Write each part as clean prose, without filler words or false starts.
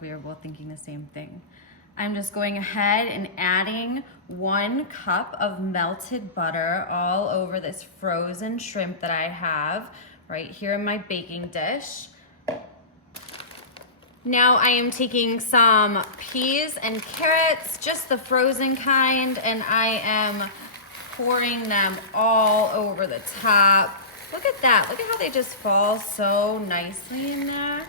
look, we were both thinking the same thing. I'm just going ahead and adding 1 cup of melted butter all over this frozen shrimp that I have right here in my baking dish. Now I am taking some peas and carrots, just the frozen kind, and I am pouring them all over the top. Look at that. Look at how they just fall so nicely in there.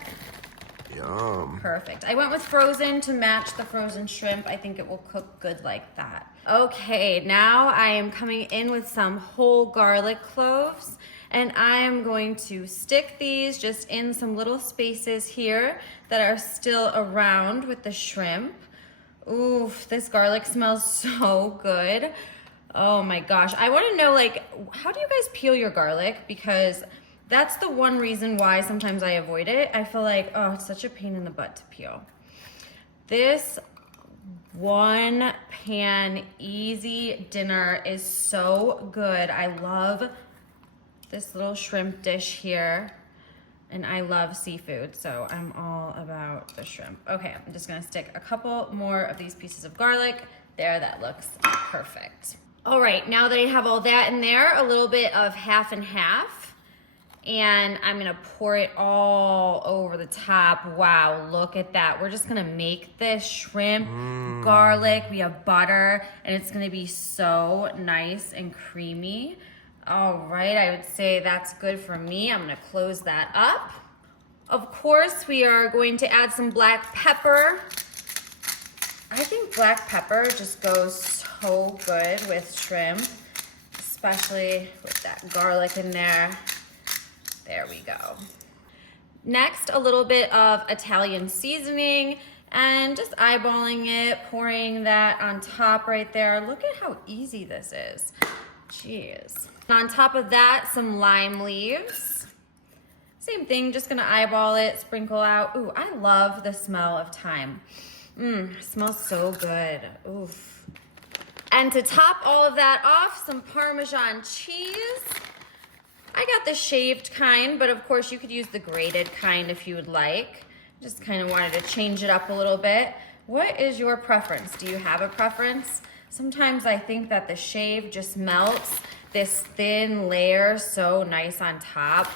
Yum. Perfect. I went with frozen to match the frozen shrimp. I think it will cook good like that. Okay, now I am coming in with some whole garlic cloves, and I am going to stick these just in some little spaces here that are still around with the shrimp. Oof, this garlic smells so good. Oh my gosh. I want to know, like, how do you guys peel your garlic? Because that's the one reason why sometimes I avoid it. I feel like, oh, it's such a pain in the butt to peel. This 1 pan easy dinner is so good. I love this little shrimp dish here, and I love seafood, so I'm all about the shrimp. Okay, I'm just gonna stick a couple more of these pieces of garlic. There, that looks perfect. All right, now that I have all that in there, a little bit of half and half, and I'm gonna pour it all over the top. Wow, look at that. We're just gonna make this shrimp, garlic, we have butter, and it's gonna be so nice and creamy. All right, I would say that's good for me. I'm gonna close that up. Of course, we are going to add some black pepper. I think black pepper just goes so good with shrimp, especially with that garlic in there. There we go. Next, a little bit of Italian seasoning and just eyeballing it, pouring that on top right there. Look at how easy this is. Jeez. On top of that, some lime leaves. Same thing, just gonna eyeball it, sprinkle out. Ooh, I love the smell of thyme. Smells so good. Oof. And to top all of that off, some Parmesan cheese. I got the shaved kind, but of course you could use the grated kind if you would like. Just kind of wanted to change it up a little bit. What is your preference? Do you have a preference? Sometimes I think that the shave just melts this thin layer so nice on top,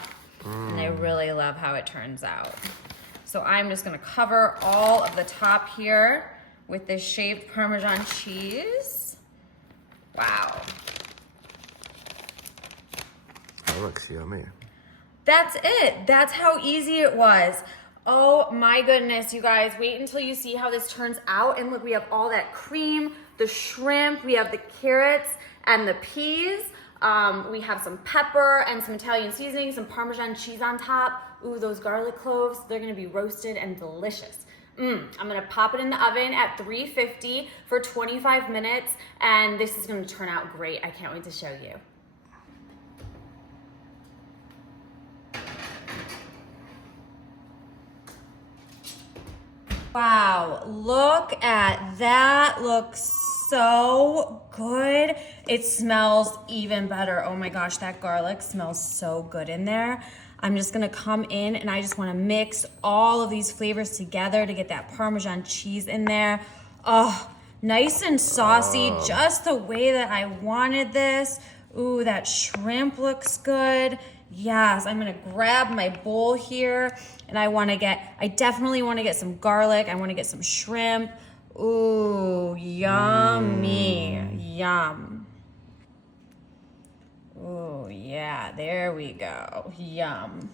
and I really love how it turns out. So I'm just gonna cover all of the top here with this shaved Parmesan cheese. Wow. That looks yummy. That's it. That's how easy it was. Oh my goodness, you guys, wait until you see how this turns out. And look, we have all that cream, the shrimp, we have the carrots and the peas. We have some pepper and some Italian seasoning, some Parmesan cheese on top. Ooh, those garlic cloves, they're gonna be roasted and delicious. I'm gonna pop it in the oven at 350 for 25 minutes, and this is gonna turn out great. I can't wait to show you. Wow, look at that. Looks so good. It smells even better. Oh my gosh, that garlic smells so good in there. I'm just gonna come in and I just wanna mix all of these flavors together to get that Parmesan cheese in there. Oh, nice and saucy, just the way that I wanted this. Ooh, that shrimp looks good. Yes, I'm gonna grab my bowl here and I definitely wanna get some garlic. I wanna get some shrimp. Ooh, yummy, yum. Ooh, yeah, there we go, yum.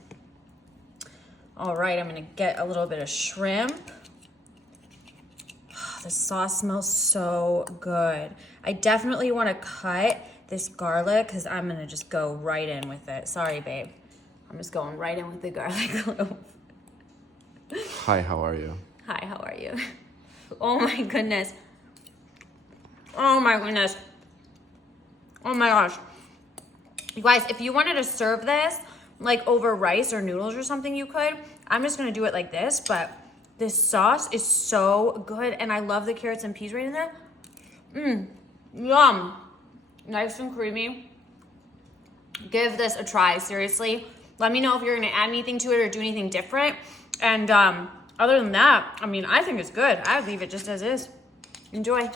All right, I'm gonna get a little bit of shrimp. Oh, the sauce smells so good. I definitely wanna cut this garlic because I'm gonna just go right in with it. Sorry, babe. I'm just going right in with the garlic clove. Hi, how are you? Hi, how are you? Oh my goodness. Oh my goodness. Oh my gosh. You guys, if you wanted to serve this like over rice or noodles or something, you could. I'm just gonna do it like this, but this sauce is so good and I love the carrots and peas right in there. Yum. Nice and creamy. Give this a try, seriously. Let me know if you're gonna add anything to it or do anything different. And Other than that, I mean, I think it's good. I'd leave it just as is. Enjoy.